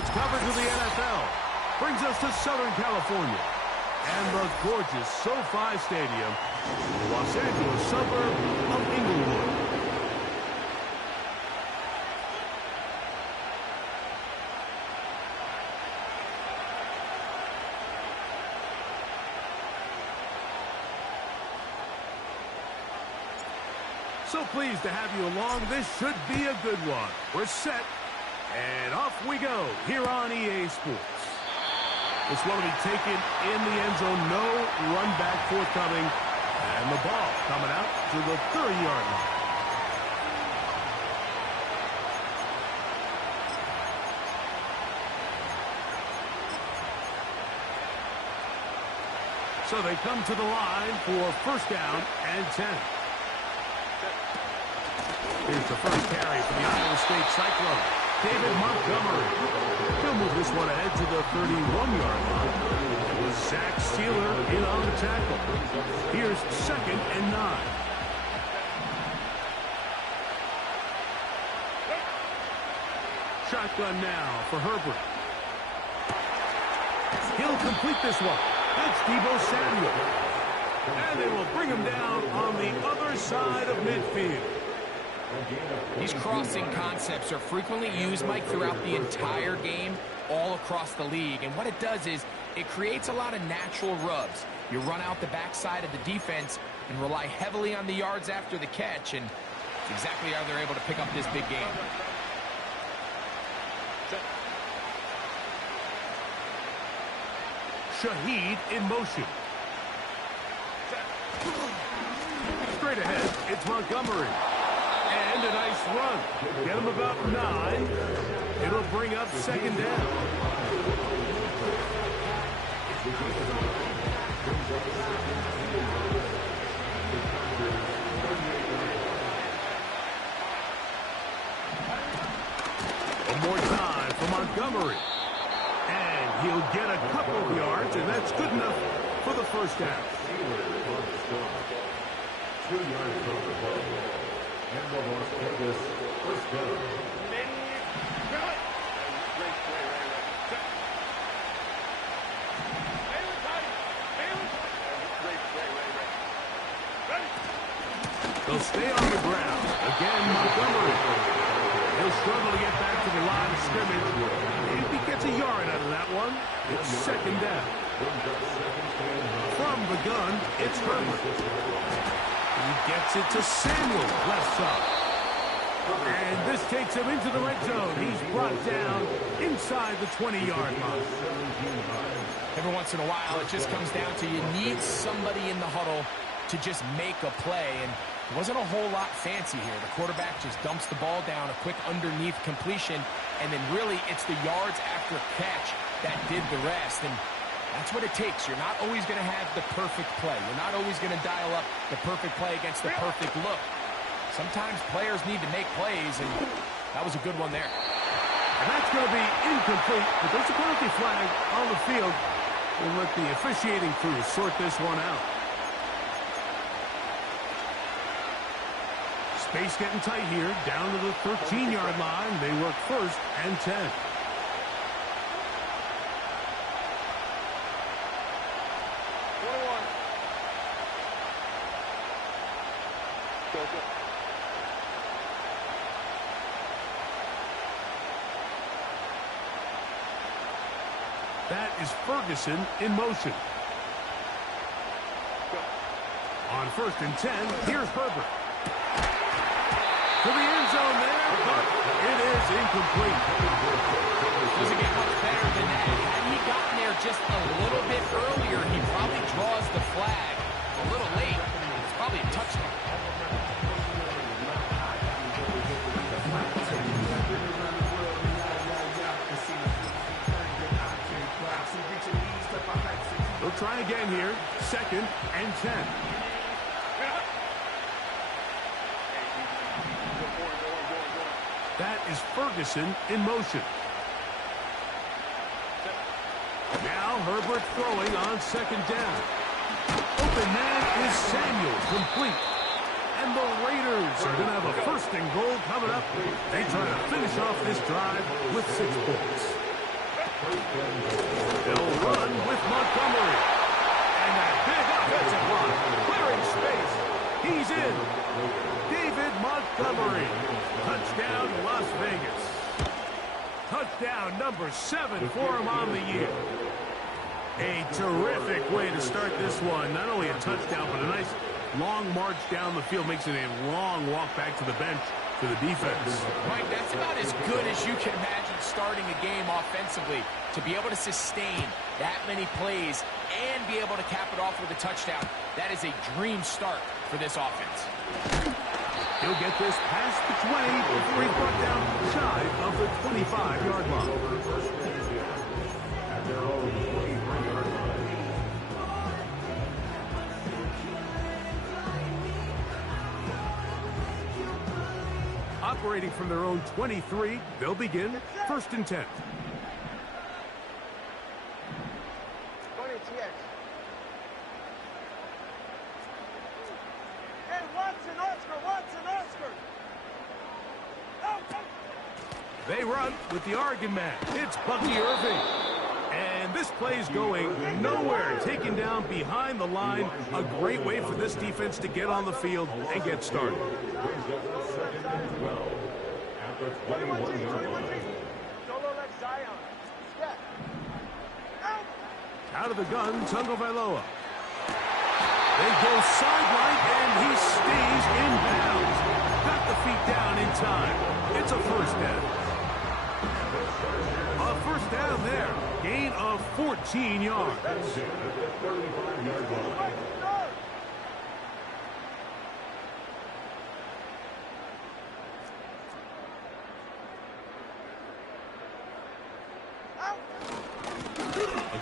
Sports coverage of the NFL brings us to Southern California and the gorgeous SoFi Stadium, the Los Angeles suburb of Inglewood. So pleased to have you along. This should be a good one. We're set, and off we go here on EA Sports. This one will be taken in the end zone. No run back forthcoming. And the ball coming out to the 30-yard line. So they come to the line for first down and 10. Here's the first carry for the Iowa State Cyclone, David Montgomery. He'll move this one ahead to the 31-yard line with Zach Sealer in on the tackle. Here's 2nd and 9. Shotgun now for Herbert. He'll complete this one. That's Deebo Samuel. And they will bring him down on the other side of midfield. These crossing concepts are frequently used, Mike, throughout the entire game, all across the league. And what it does is it creates a lot of natural rubs. You run out the backside of the defense and rely heavily on the yards after the catch, and it's exactly how they're able to pick up this big game. Shaheed in motion. Straight ahead, it's Montgomery. And a nice run. Get him about 9. It'll bring up 2nd down. One more time for Montgomery. And he'll get a couple of yards, and that's good enough for the first down. 2 yards from the ball. And the Las Vegas first down. They'll stay on the ground. Again, Montgomery. He'll struggle to get back to the line of scrimmage. If he gets a yard out of that one, it's 2nd down. From the gun, it's Herbert. He gets it to Samuel, left side. And this takes him into the red zone. He's brought down inside the 20-yard line. Every once in a while, it just comes down to you need somebody in the huddle to just make a play. And it wasn't a whole lot fancy here. The quarterback just dumps the ball down, a quick underneath completion, and then really it's the yards after catch that did the rest. And that's what it takes. You're not always going to have the perfect play. You're not always going to dial up the perfect play against the perfect look. Sometimes players need to make plays, and that was a good one there. And that's going to be incomplete, but there's a penalty flag on the field. We'll let the officiating crew sort this one out. Space getting tight here, down to the 13-yard line. They work 1st and 10. That is Ferguson in motion. On 1st and 10, here's Herbert. To the end zone there, but it is incomplete. Doesn't get much better than that. Had he gotten there just a little bit earlier, he probably draws the flag a little late. It's probably a touchdown. We'll try again here. 2nd and 10. That is Ferguson in motion. Now Herbert throwing on 2nd down. Open man is Samuel, complete. And the Raiders are going to have a 1st and goal coming up. They try to finish off this drive with 6 points. They'll run with Montgomery. And that big offensive line, clearing space. He's in. David Montgomery. Touchdown, Las Vegas. Touchdown number 7 for him on the year. A terrific way to start this one. Not only a touchdown, but a nice long march down the field. Makes it a long walk back to the bench for the defense. Mike, that's about as good as you can imagine starting a game offensively. To be able to sustain that many plays and be able to cap it off with a touchdown, that is a dream start for this offense. He'll get this past the 20 before he's brought down shy of the 25-yard line. At their own 23-yard line. Operating from their own 23, they'll begin 1st and 10. They run with the Oregon man. It's Bucky Irving. And this play's going nowhere. Taken down behind the line. A great way for this defense to get on the field and get started. Out of the gun, Tagovailoa. They go sideline, and he stays in bounds. Got the feet down in time. It's a first down. A first down there. Gain of 14 yards.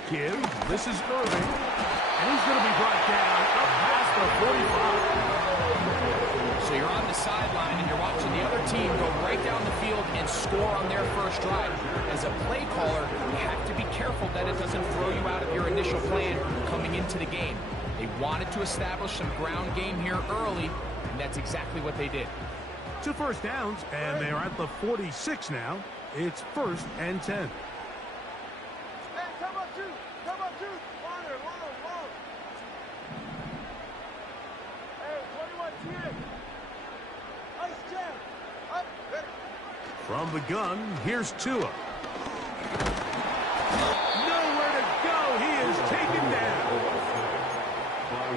Again, this is Irving. And he's going to be brought down up past the 45. So you're on the sideline and you're watching the other team go right down the field and score on their first drive. As a play caller, you have to be careful that it doesn't throw you out of your initial plan coming into the game. They wanted to establish some ground game here early, and that's exactly what they did. 2 first downs, and they're at the 46 now. It's 1st and 10. From the gun, here's Tua. Nowhere to go. He is taken down.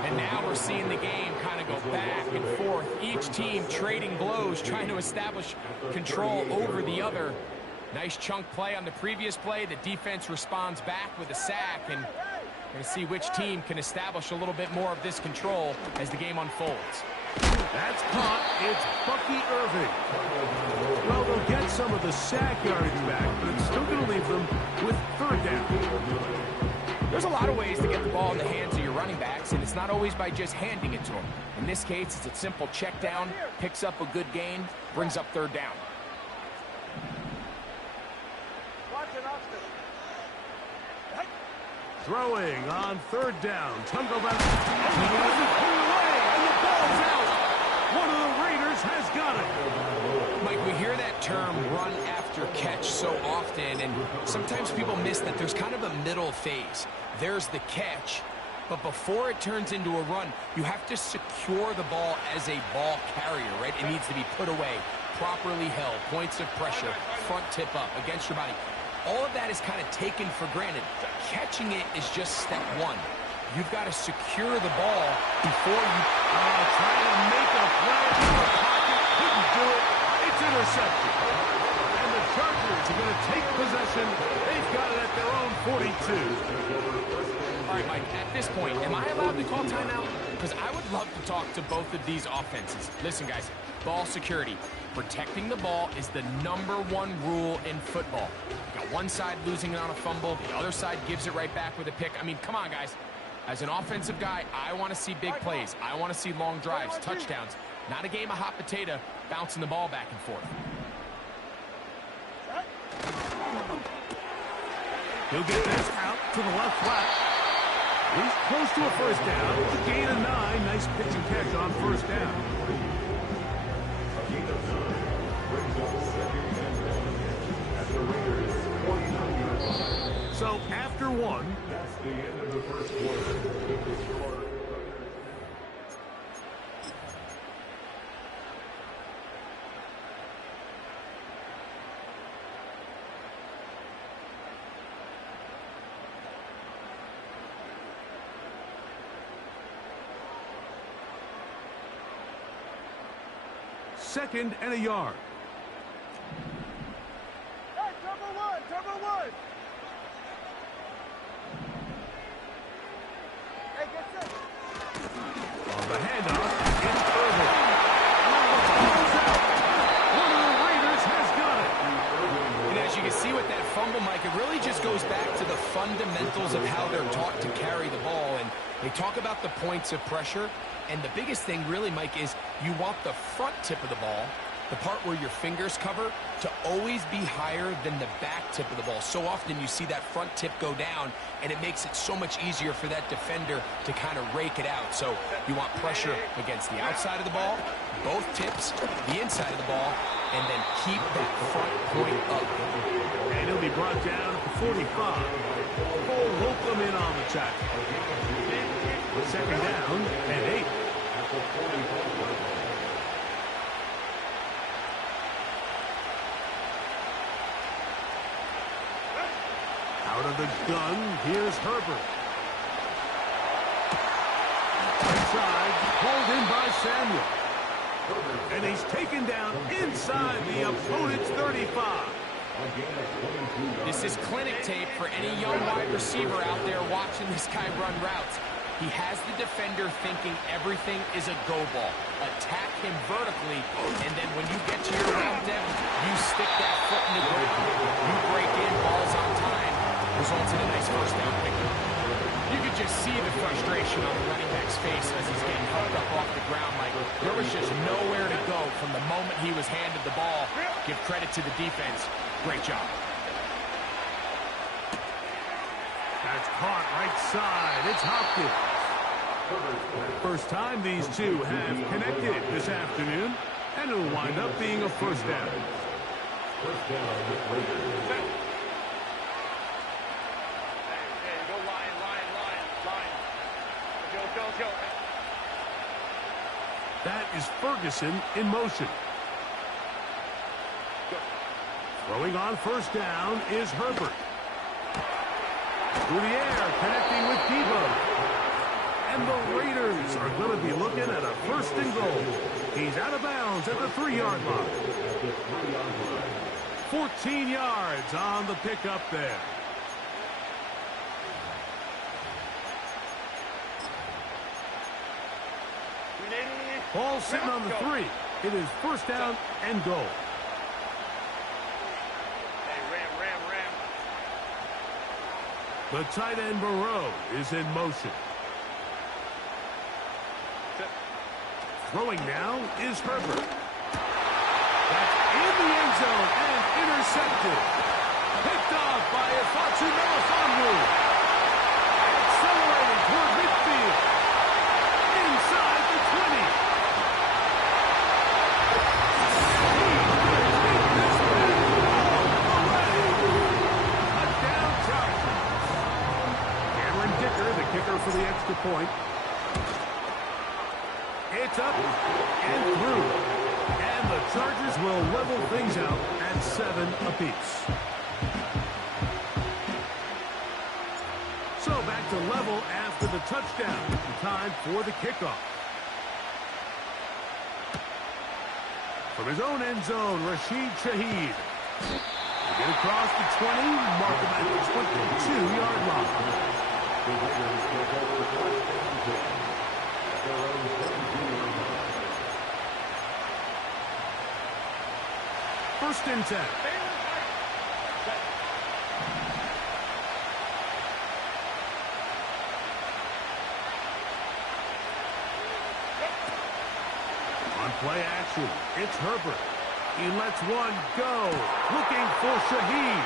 And now we're seeing the game kind of go back and forth. Each team trading blows, trying to establish control over the other. Nice chunk play on the previous play. The defense responds back with a sack, and we're going to see which team can establish a little bit more of this control as the game unfolds. That's caught. It's Bucky Irving. Well, they'll get some of the sack yardage back, but it's still going to leave them with 3rd down. There's a lot of ways to get the ball in the hands of your running backs, and it's not always by just handing it to them. In this case, it's a simple check down, picks up a good gain, brings up 3rd down. Throwing on 3rd down. Tagovailoa. He doesn't pull away, and the ball's out. One of the Raiders has got it. Mike, we hear that term run after catch so often, and sometimes people miss that there's kind of a middle phase. There's the catch, but before it turns into a run, you have to secure the ball as a ball carrier, right? It needs to be put away, properly held, points of pressure, front tip up against your body. All of that is kind of taken for granted. Catching it is just step 1. You've got to secure the ball before you... trying to make a play in the pocket. Couldn't do it. It's intercepted. And the Chargers are going to take possession. They've got it at their own 42. All right, Mike, at this point, am I allowed to call timeout? Because I would love to talk to both of these offenses. Listen, guys, ball security. Protecting the ball is the #1 rule in football. You got one side losing it on a fumble, the other side gives it right back with a pick. I mean, come on, guys. As an offensive guy, I want to see big plays. I want to see long drives, touchdowns. Not a game of hot potato bouncing the ball back and forth. He'll get this out to the left flat. He's close to a first down. It's a gain of 9. Nice pitch and catch on first down. So after one, That's the end of the first quarter. With the score. second and a yard. Hey, cover one. Hey, get set. On the handoff, it's Irvin. Pulls out. One of the Raiders has got it. And as you can see with that fumble, Mike, it really just goes back to the fundamentals of how they're taught to carry the ball. And they talk about the points of pressure. And the biggest thing really, Mike, is you want the front tip of the ball, the part where your fingers cover, to always be higher than the back tip of the ball. So often you see that front tip go down, and it makes it so much easier for that defender to kind of rake it out. So you want pressure against the outside of the ball, both tips, the inside of the ball, and then keep that front point up. And he'll be brought down at the 45. Cole Holcomb in on the tackle. Second down and 8. Out of the gun, here's Herbert. Inside, pulled in by Samuel. And he's taken down inside the opponent's 35. This is clinic tape for any young wide receiver out there watching this guy run routes. He has the defender thinking everything is a go ball. Attack him vertically, and then when you get to your route depth, you stick that foot in the ground. You break in, balls on time, results in a nice first down pickup. You could just see the frustration on the running back's face as he's getting helped up off the ground. Like, there was just nowhere to go from the moment he was handed the ball. Give credit to the defense. Great job. That's caught right side. It's Hopkins. First time these two have connected this afternoon, and it'll wind up being a first down. First down with Raiders. Hey, go line. Go. That is Ferguson in motion. Throwing on first down is Herbert. Through the air, connecting with Debo. And the Raiders are going to be looking at a first and goal. He's out of bounds at the 3-yard line. 14 yards on the pickup there. Ball sitting on the 3. It is first down and goal. The tight end Burrow is in motion. Throwing now is Herbert. That's in the end zone and intercepted. Picked off by Ifachu Melifonwu. Accelerating toward midfield. Inside the 20. Touchdown Chargers. Cameron Dicker, the kicker for the extra point. It's up and through. And the Chargers will level things out at 7 apiece. So back to level after the touchdown. Time for the kickoff. From his own end zone, Rashid Shaheed. To get across the 20, mark him at the 22-yard line. First and 10. On play action, it's Herbert. He lets one go. Looking for Shaheed.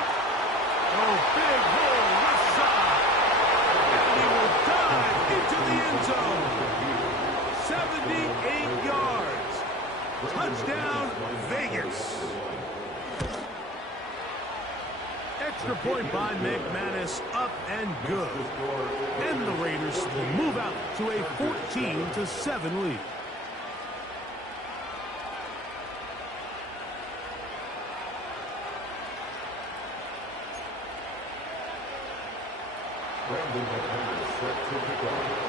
Oh, big hole left side. And he will dive into the end zone. 78 yards. Touchdown, Vegas. Extra point by McManus, up and good. And the Raiders will move out to a 14-7 lead. Brandon McManus set to kick off.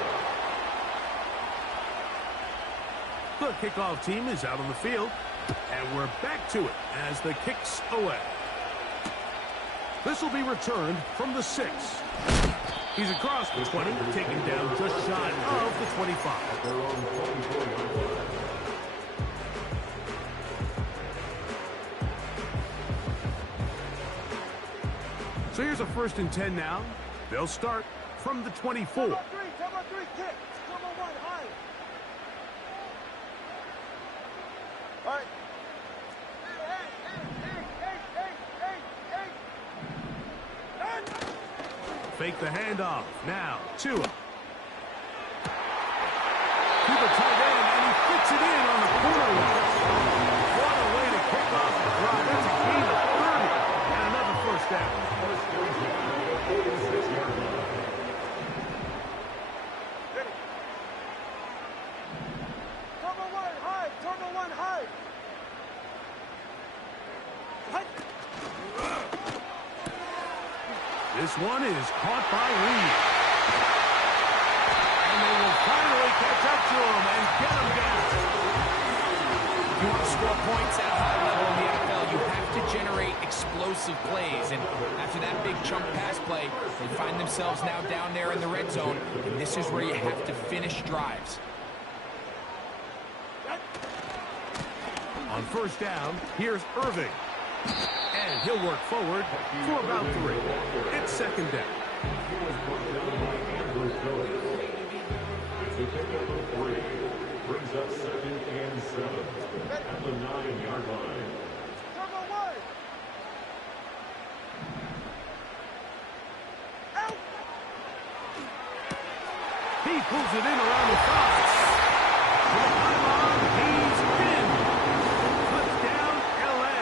The kickoff team is out on the field, and we're back to it as the kick's away. This will be returned from the 6. He's across the 20, taken down just shy of the 25. Their own 24-yard line. So here's a 1st and 10 now. They'll start from the 24. Cover 3, kick. Cover 1, high. All right. Fake the handoff. Now, Tua. To the tight end, and he fits it in on the corner line. What a way to kick off the drive. That's a gain of 30 and another 1st down. Cover 1, high. Cover 1, high. This one is caught by Reed. And they will finally catch up to him and get him down. If you want to score points at a high level in the NFL, you have to generate explosive plays. And after that big chunk pass play, they find themselves now down there in the red zone. And this is where you have to finish drives. On 1st down, here's Irving. And he'll work forward for about 3. It's 2nd down. It's a pickup of 3. Brings up 2nd and 7 at the 9-yard line. Cover 1. Out. He pulls it in around the 5. To the pylon, he's in. Touchdown, L.A.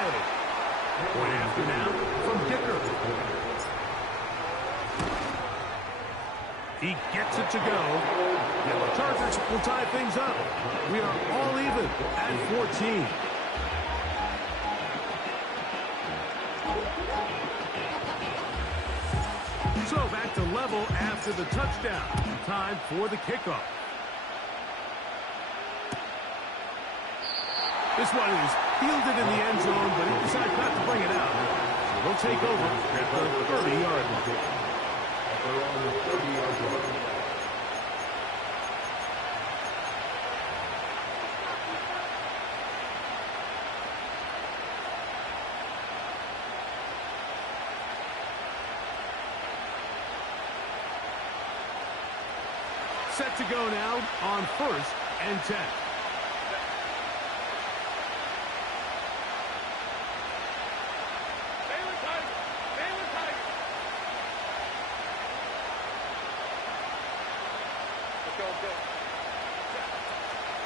Point after now from Dicker. He gets it to go. And the Chargers will tie things up. We are all even at 14. So back to level after the touchdown. Time for the kickoff. This one is fielded in the end zone, but he decides not to bring it out. So they'll take over at the 30-yard line. They're on the 30-yard line. Set to go now on 1st and 10.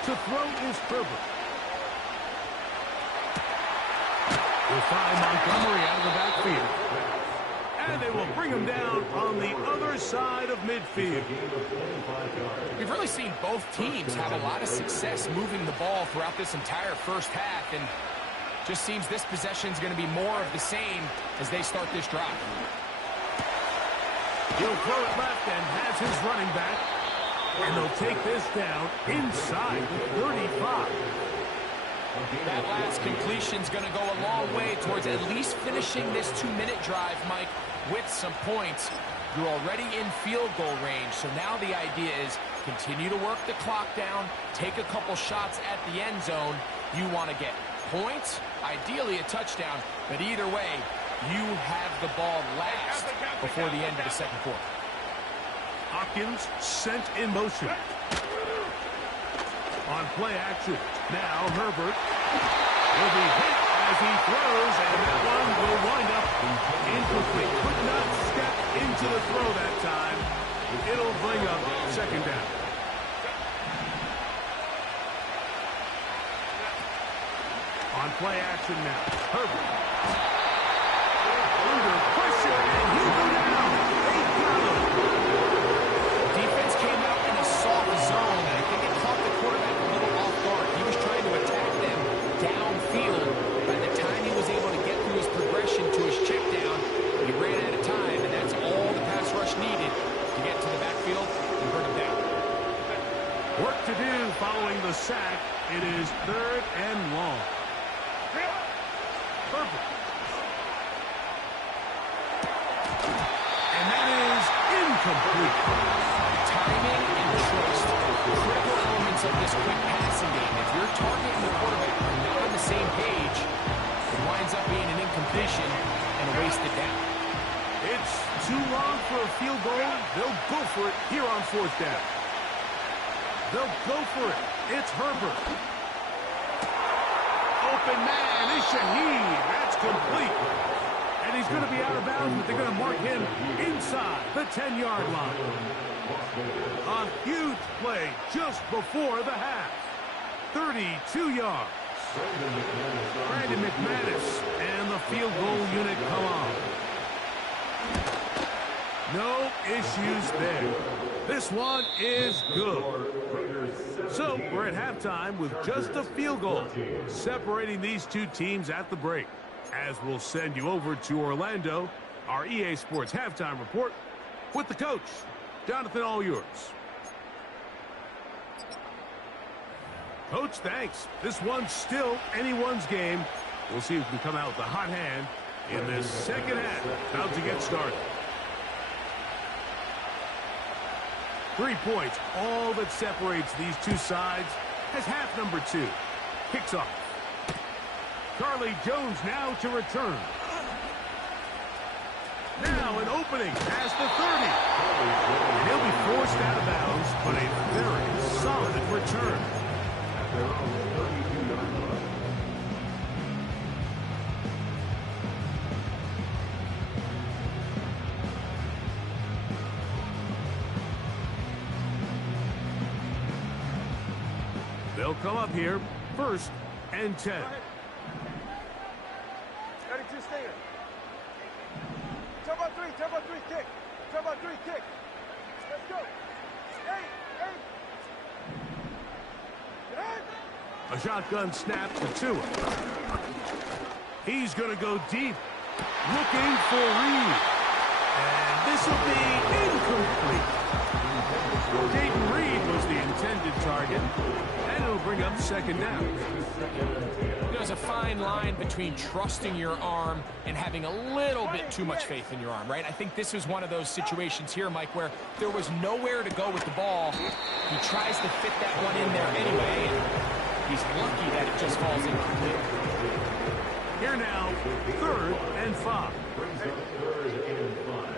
To throw is Herbert. We'll find Montgomery out of the backfield. And they will bring him down on the other side of midfield. We've really seen both teams have a lot of success moving the ball throughout this entire 1st half, and just seems this possession is going to be more of the same as they start this drive. He'll throw it left and has his running back. And they'll take this down inside the 35. That last completion is going to go a long way towards at least finishing this 2-minute drive, Mike, with some points. You're already in field goal range, so now the idea is continue to work the clock down, take a couple shots at the end zone. You want to get points, ideally a touchdown, but either way, you have the ball last before the end of the 2nd quarter. Hopkins sent in motion. On play action. Now Herbert will be hit as he throws, and that one will wind up incomplete. Could not step into the throw that time. It'll bring up 2nd down. On play action now. Herbert. Under pressure. And he'll go down. They got him. Defense came out in a soft zone. I think it caught the quarterback a little off guard. He was trying to attack them downfield. By the time he was able to get through his progression to his check down, he ran out of time, and that's all the pass rush needed to get to the backfield and bring him down. Work to do following the sack. It is 3rd and long. Perfect. And that is incomplete. Timing and trust, critical elements of this quick passing game. If your target and the quarterback are not on the same page, it winds up being an incompletion and a wasted down. It's too long for a field goal. They'll go for it here on 4th down. They'll go for it. It's Herbert. Open man is Shaheed. That's complete. And he's going to be out of bounds, but they're going to mark him inside the 10-yard line. A huge play just before the half. 32 yards. Brandon McManus and the field goal unit come on. No issues there. This one is good. So we're at halftime with just a field goal separating these two teams at the break. As we'll send you over to Orlando, our EA Sports halftime report with the coach. Jonathan, all yours. Coach, thanks. This one's still anyone's game. We'll see if we can come out with a hot hand in this second half. About to get started. 3 points, all that separates these two sides, as half number 2 kicks off. Charlie Jones now to return. Now an opening past the 30. And he'll be forced out of bounds, but a very solid return. They'll come up here, 1st and 10. Ready to stay here. Turbo 3, kick. Turbo 3, kick. Let's go. 8. A shotgun snap to Tua. He's going to go deep, looking for Reed. And this will be incomplete. Dayton Reed was the intended target, and it'll bring up 2nd down. There's a fine line between trusting your arm and having a little bit too much faith in your arm, right? I think this is one of those situations here, Mike, where there was nowhere to go with the ball. He tries to fit that one in there anyway, and he's lucky that it just falls incomplete. Here now, 3rd and 5. Brings up 3rd and 5.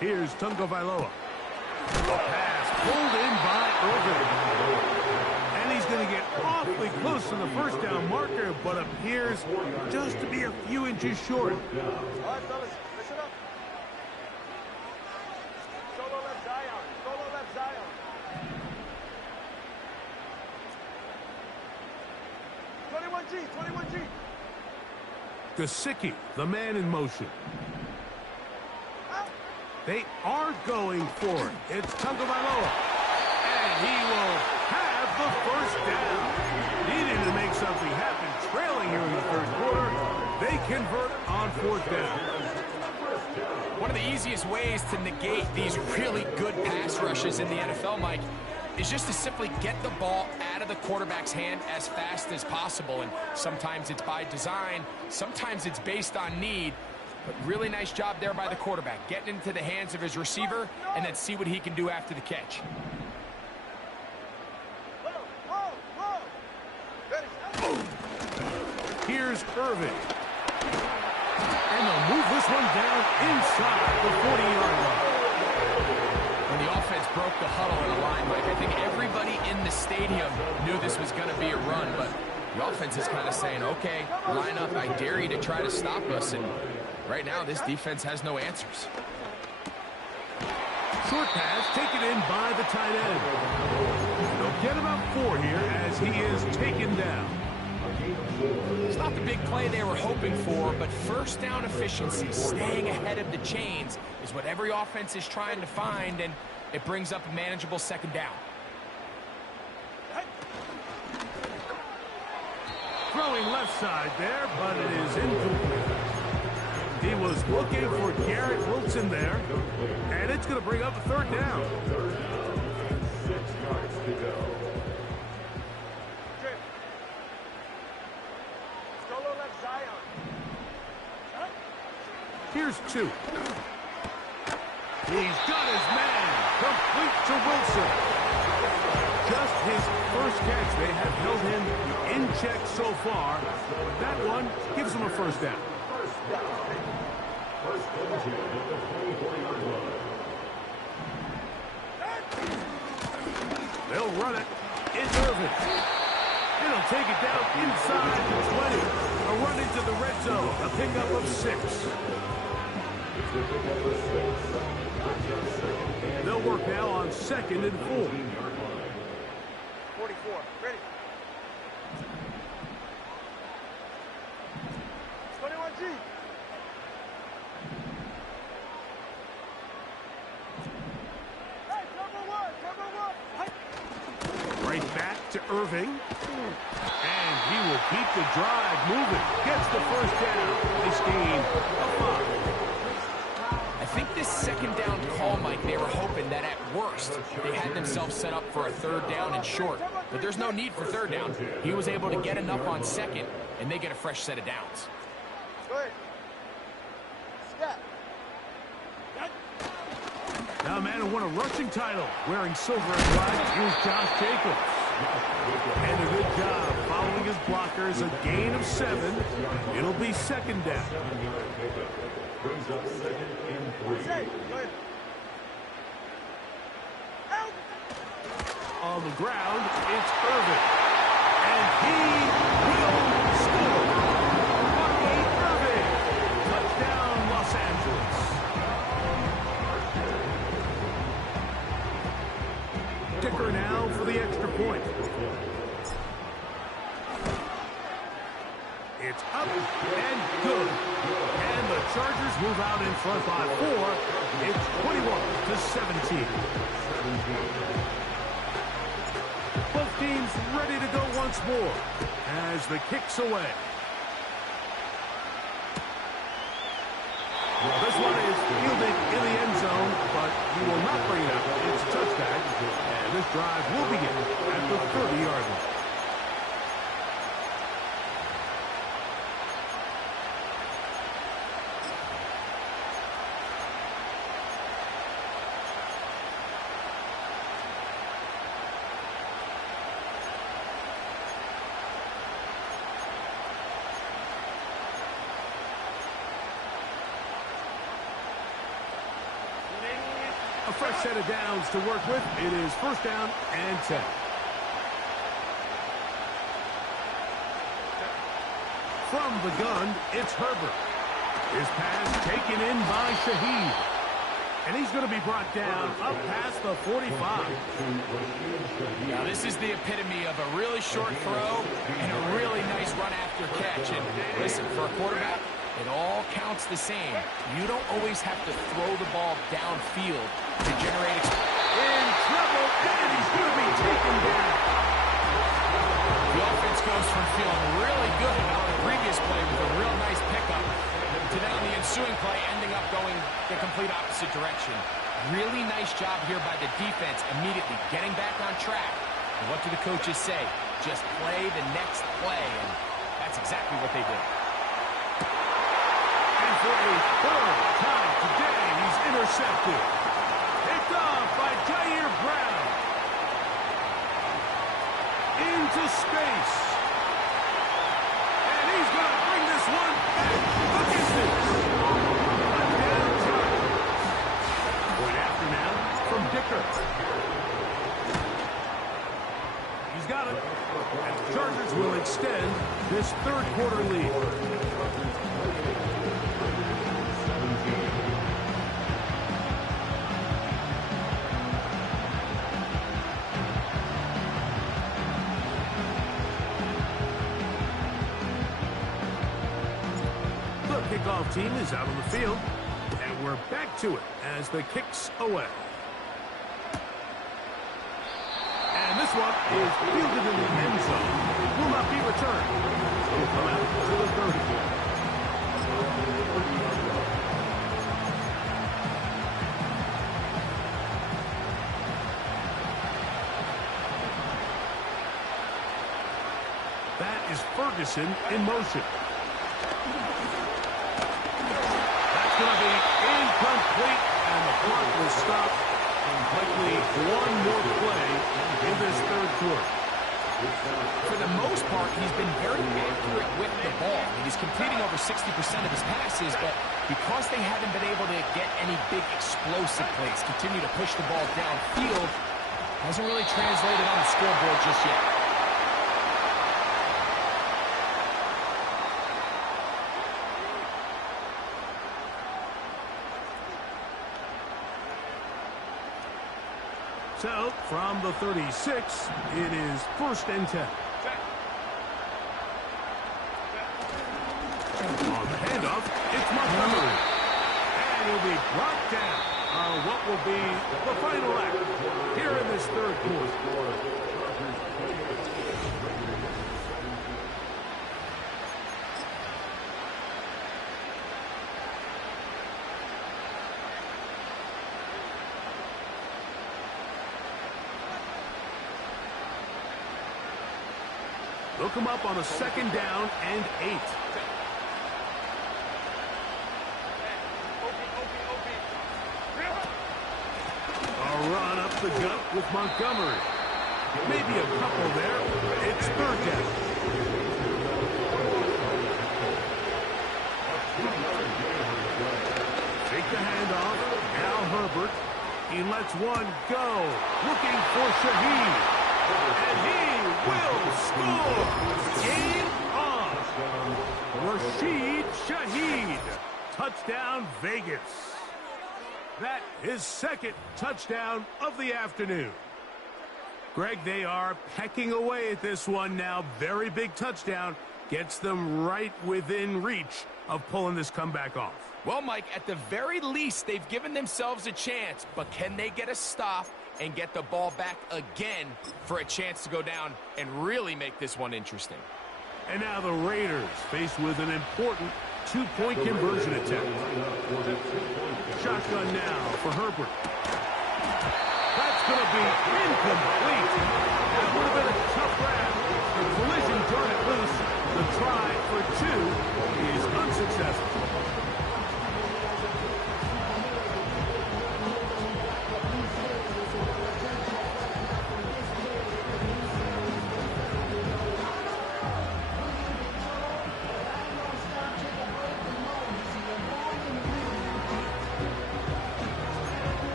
Here's Tagovailoa. The pass pulled in by Irvin. And he's going to get awfully close to the 1st down marker, but appears just to be a few inches short. All right, fellas, listen up. Solo left Zion. Solo left Zion. G. Gesicki, the man in motion. They are going for it. It's Tagovailoa. And he will have the 1st down. Needing to make something happen. Trailing here in the 3rd quarter. They convert on 4th down. One of the easiest ways to negate these really good pass rushes in the NFL, Mike, is just to simply get the ball out of the quarterback's hand as fast as possible. And sometimes it's by design. Sometimes it's based on need. But really nice job there by the quarterback, getting into the hands of his receiver and then see what he can do after the catch. Here's Irvin. And they'll move this one down inside the 40-yard line. When the offense broke the huddle in the line, Mike, I think everybody in the stadium knew this was going to be a run, but the offense is kind of saying, okay, line up, I dare you to try to stop us, and right now this defense has no answers. short pass taken in by the tight end. They'll get about 4 here as he is taken down. It's not the big play they were hoping for, but first down efficiency, staying ahead of the chains, is what every offense is trying to find, and it brings up a manageable second down. Throwing left side there, but it is incomplete. He was looking for Garrett Wilson there, and it's going to bring up a third down. 6 yards to go. Here's 2. He's got his man. Complete to Wilson. Just his first catch. They have held him in check so far. That one gives him a first down. First and 10 at the 24-yard line. They'll run it. It's Irvin. It'll take it down inside the 20. A run into the red zone. A pickup of 6. They'll work now on 2nd and 4. 44. Ready. 21G. Hey, cover one. Hey. Right back to Irving. And he will keep the drive moving. Gets the first down. This game a 5. I think this second down call, Mike, they were hoping that at worst they had themselves set up for a third down and short. But there's no need for third down. He was able to get enough on second, and they get a fresh set of downs. Go ahead. Step. Now a man who won a rushing title wearing silver and black. Here's Josh Jacobs. And a good job following his blockers. A gain of 7. It'll be second down. Brings up 2nd and 3. Go ahead. Out. On the ground, it's Irvin. And he will score. Bucky Irvin. Touchdown, Los Angeles. Kicker now for the extra point. It's up and good. And the Chargers move out in front by 4. It's 21-17. Both teams ready to go once more as the kick's away. This one is fielded in the end zone, but he will not bring it up. It's a touchback, and this drive will begin at the 30-yard line. A fresh set of downs to work with. It is first down and 10. From the gun, it's Herbert. His pass taken in by Shaheed. And he's going to be brought down up past the 45. Now, this is the epitome of a really short throw and a really nice run after catch. And listen, for a quarterback, it all counts the same. You don't always have to throw the ball downfield to generate in trouble, and he's going to be taken down. The offense goes from feeling really good about the previous play with a real nice pickup to then on the ensuing play ending up going the complete opposite direction. Really nice job here by the defense, immediately getting back on track. And what do the coaches say? Just play the next play, and that's exactly what they did. And for a third time today, he's intercepted. Picked off by Jair Brown. Into space. And he's going to bring this one back. Look at this. Touchdown Chargers. Point after now from Dicker. He's got it. And the Chargers will extend this third quarter lead. kickoff team is out on the field. And we're back to it as the kick's away. And this one is fielded in the end zone. Will not be returned. Will come out to the 30. That is Ferguson in motion. That's going to be incomplete, and the clock will stop. Likely one more play in this third quarter. For the most part, he's been very accurate with the ball. I mean, he's completing over 60% of his passes, but because they haven't been able to get any big explosive plays, continue to push the ball downfield, hasn't really translated on the scoreboard just yet. So, from the 36, it is 1st and 10. On the handoff, it's Montgomery. And he'll be brought down on what will be the final act here in this third quarter. They'll come up on a 2nd down and 8. A run up the gut with Montgomery. Maybe a couple there. It's 3rd down. Take the handoff. Al Herbert. He lets one go. Looking for Shaheed. And he will score! Game on! Rashid Shaheed. Touchdown, Vegas. That is 2nd touchdown of the afternoon. Greg, they are pecking away at this one now. Very big touchdown. Gets them right within reach of pulling this comeback off. Well, Mike, at the very least, they've given themselves a chance, but can they get a stop and get the ball back again for a chance to go down and really make this one interesting? And now the Raiders faced with an important 2-point conversion attempt. Shotgun now for Herbert. That's going to be incomplete. That would have been a tough grab. The collision turned it loose. The try for 2 is unsuccessful.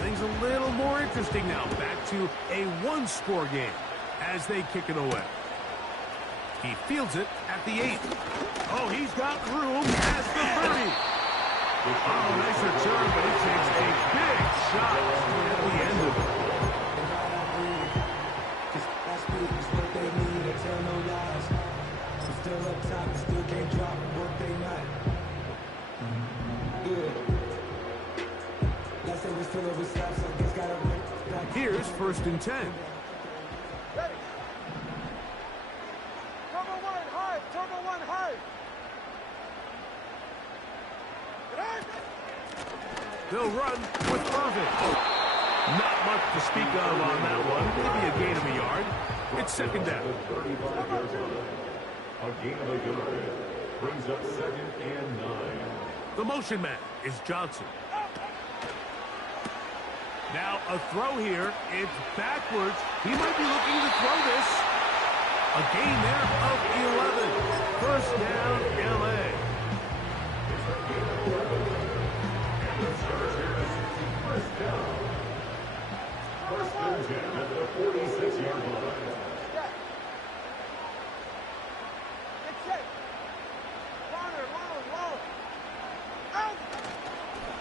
Things a little more interesting now. Back to a 1-score game as they kick it away. He fields it at the 8. Oh, he's got room at the 30. Oh, nice return, but he takes a big shot at the end of it. Still up top, still can't drop. Work night. Here's 1st and 10. Ready. Turbo 1 high. Turbo 1 high. They'll run with Irvin. Not much to speak of on that one. Maybe a gain of a yard. It's 2nd down. A gain of a yard brings up 2nd and 9. The motion man is Johnson. Now a throw here. It's backwards. He might be looking to throw this. A gain there of 11. 1st down, L.A. And the start here is 1st down.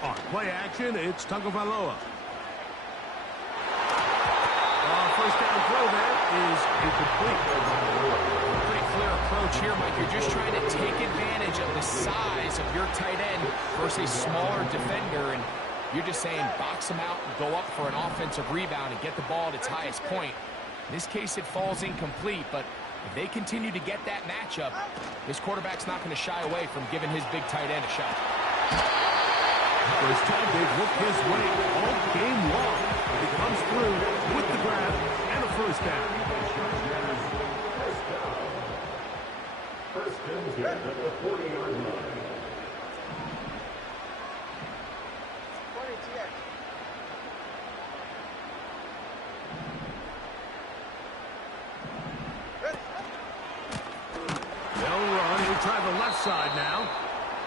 On play action, it's Tagovailoa. First down throw there is incomplete. Pretty clear approach here, Mike. You're just trying to take advantage of the size of your tight end versus a smaller defender, and you're just saying box him out and go up for an offensive rebound and get the ball at its highest point. In this case, it falls incomplete, but if they continue to get that matchup, this quarterback's not going to shy away from giving his big tight end a shot. First time they've looked his way all game long. He comes through with the grab and a first down. First and 10 at the 40-yard line. 20 TX. Ready. They'll run. He'll try the left side now.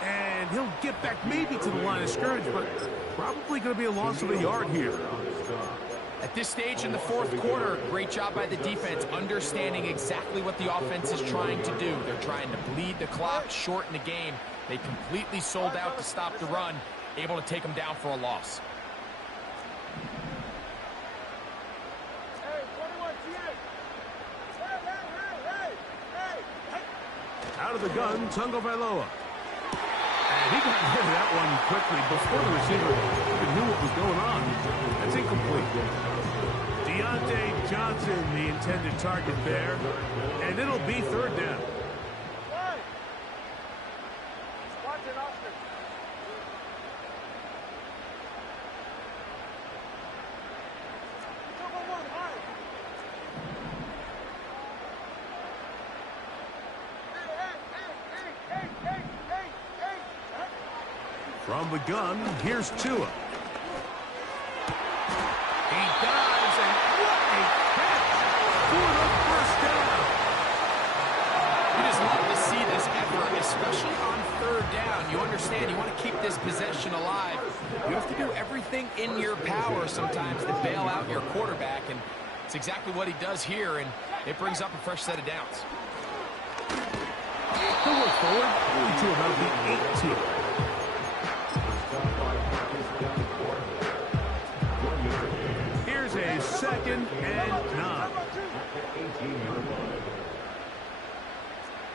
And he'll get back maybe to the line of scrimmage, but probably going to be a loss of a yard here. At this stage in the fourth quarter, great job by the defense, understanding exactly what the offense is trying to do. They're trying to bleed the clock, shorten the game. They completely sold out to stop the run, able to take them down for a loss. Hey, 21 TX. Hey. Out of the gun, Tagovailoa. And he got rid of that one quickly before the receiver even knew what was going on. That's incomplete. Deontay Johnson, the intended target there. And it'll be third down. Why? Watch it, Oscar. Double one, high. Hey. From the gun, here's Tua. He dives, and what a catch for the first down. You just love to see this effort, especially on third down. You understand, you want to keep this possession alive. You have to do everything in your power sometimes to bail out your quarterback, and it's exactly what he does here, and it brings up a fresh set of downs. He'll work forward, only to about the 18. Here's a second and 9.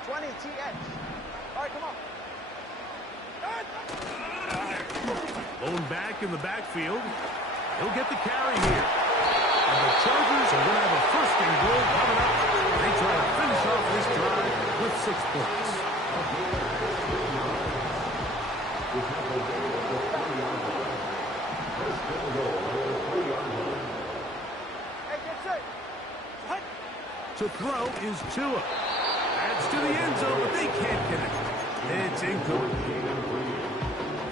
20 TX. All right, come on. Lone back in the backfield. He'll get the carry here. And the Chargers are going to have a first and goal coming up. They try to finish off this drive with 6 points. Hey, get set. Hut. To throw is Tua. Adds to the end zone, but they can't connect. It's incomplete.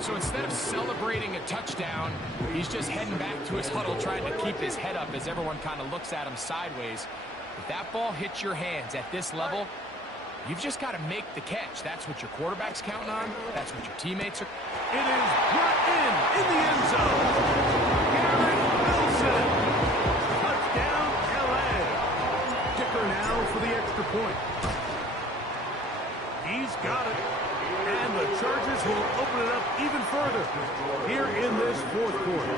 So instead of celebrating a touchdown, he's just heading back to his huddle trying to keep his head up as everyone kind of looks at him sideways. If that ball hits your hands at this level, you've just got to make the catch. That's what your quarterback's counting on. That's what your teammates are. It is brought in the end zone. Garrett Wilson. Touchdown, L.A. Dicker now for the extra point. He's got it. And the Chargers will open it up even further here in this fourth quarter.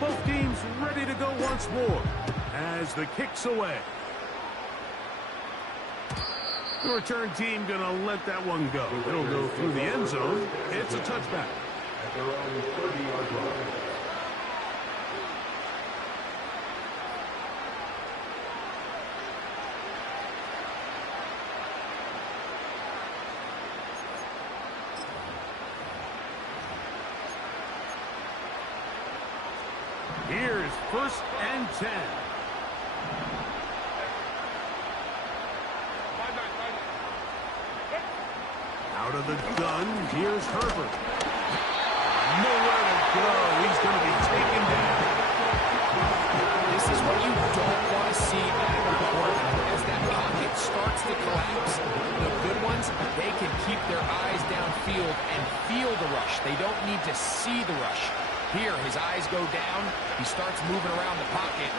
Both teams ready to go once more as the kick's away. The return team going to let that one go. It'll go through the end zone. It's a touchback. At their own 30-yard line. Here's first and 10. Out of the gun, here's Herbert. Nowhere to go. He's going to be taken down. This is what you don't want to see out of your quarterback. As that pocket starts to collapse, the good ones, they can keep their eyes downfield and feel the rush. They don't need to see the rush. Here, his eyes go down. He starts moving around the pocket.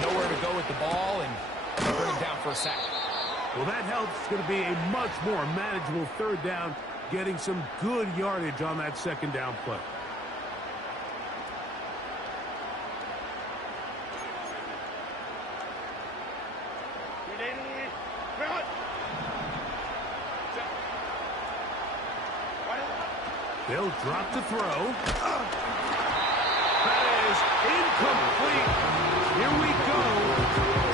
Nowhere to go with the ball, and bring him down for a sack. Well, that helps. It's going to be a much more manageable third down, getting some good yardage on that second down play. They'll drop to throw. That is incomplete. Here we go.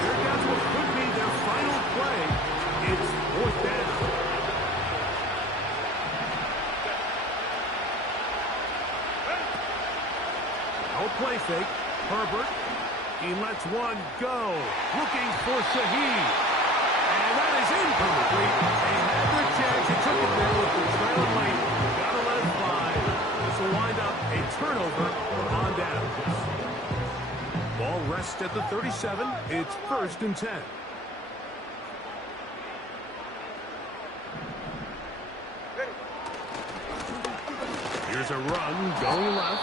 Here comes what could be their final play. It's fourth down. No play fake. Herbert. He lets one go. Looking for Shaheed. And that is incomplete. They had their chance. They took it there with the trailer late. Gotta let it fly. This will wind up a turnover on downs. Ball rests at the 37. It's 1st and 10. Here's a run going left.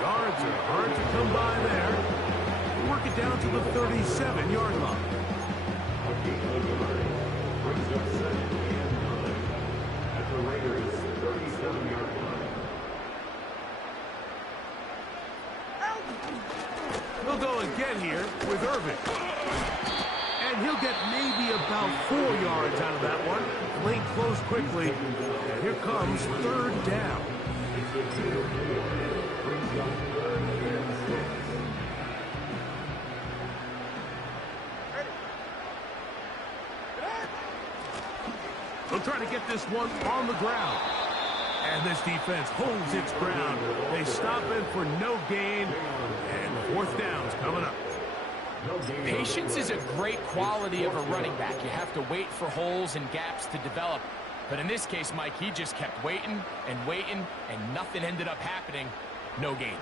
Yards are hard to come by there. Work it down to the 37-yard line. Brings up 2nd and 9 at the Raiders' 37-yard line. He'll go again here with Irvin. And he'll get maybe about 4 yards out of that one. Lane closed quickly. And here comes 3rd down. Brings up 3rd and 6. They'll try to get this one on the ground. And this defense holds its ground. They stop it for no gain. And 4th down's coming up. Patience is a great quality of a running back. You have to wait for holes and gaps to develop. But in this case, Mike, he just kept waiting, and nothing ended up happening. No gain.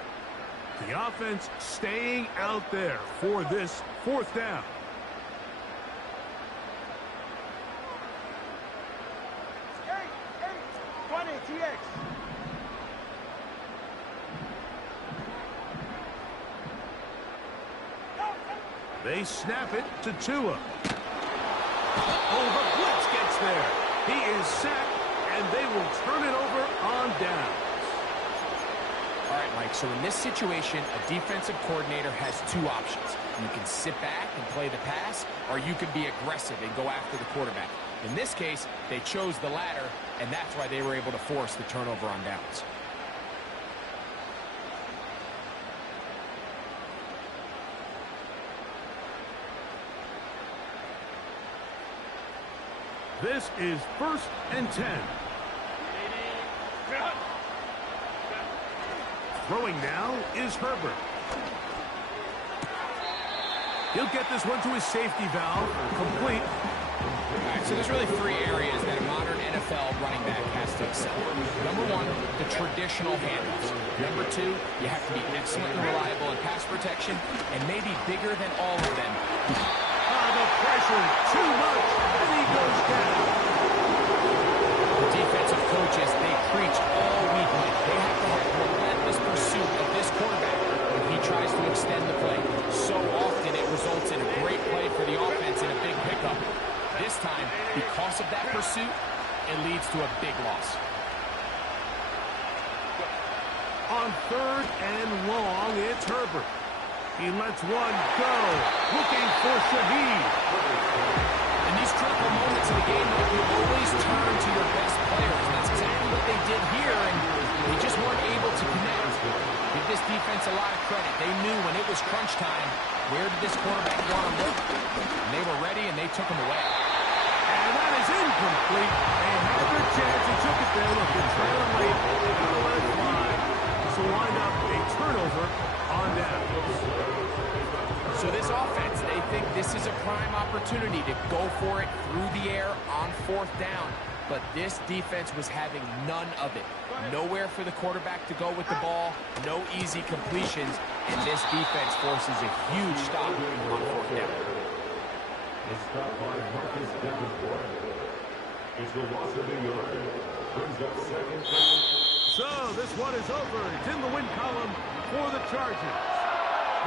The offense staying out there for this 4th down. They snap it to Tua. Oh, the blitz gets there. He is sacked, and they will turn it over on downs. All right, Mike, so in this situation, a defensive coordinator has 2 options. You can sit back and play the pass, or you can be aggressive and go after the quarterback. In this case, they chose the latter, and that's why they were able to force the turnover on downs. This is 1st and 10. Throwing now is Herbert. He'll get this one to his safety valve. Complete. All right, so there's really 3 areas that a modern NFL running back has to excel. Number 1, the traditional handoffs. Number 2, you have to be excellent and reliable in pass protection, and maybe bigger than all of them. The pressure, too much, and he goes down. The defensive coaches, they preach all week. They have to have relentless pursuit of this quarterback when he tries to extend the play. So often it results in a great play for the offense and a big pickup. This time, because of that pursuit, it leads to a big loss. On 3rd and long, it's Herbert. He lets one go, looking for Shaheed. In these critical moments of the game, you always turn to your best players, and that's exactly what they did here, and they just weren't able to connect. Give this defense a lot of credit. They knew when it was crunch time, where did this quarterback want to look? And they were ready, and they took him away. And that is incomplete. They had their chance. They took it there with the trailer late. They got to let it fly. This will wind up a turnover on down. So this offense, they think this is a prime opportunity to go for it through the air on 4th down. But this defense was having none of it. Nowhere for the quarterback to go with the ball, no easy completions, and this defense forces a huge stop on 4th down. A stop by Marcus Davenport. It's the loss of a yard. Brings up 2nd down. So this one is over. It's in the win column for the Chargers.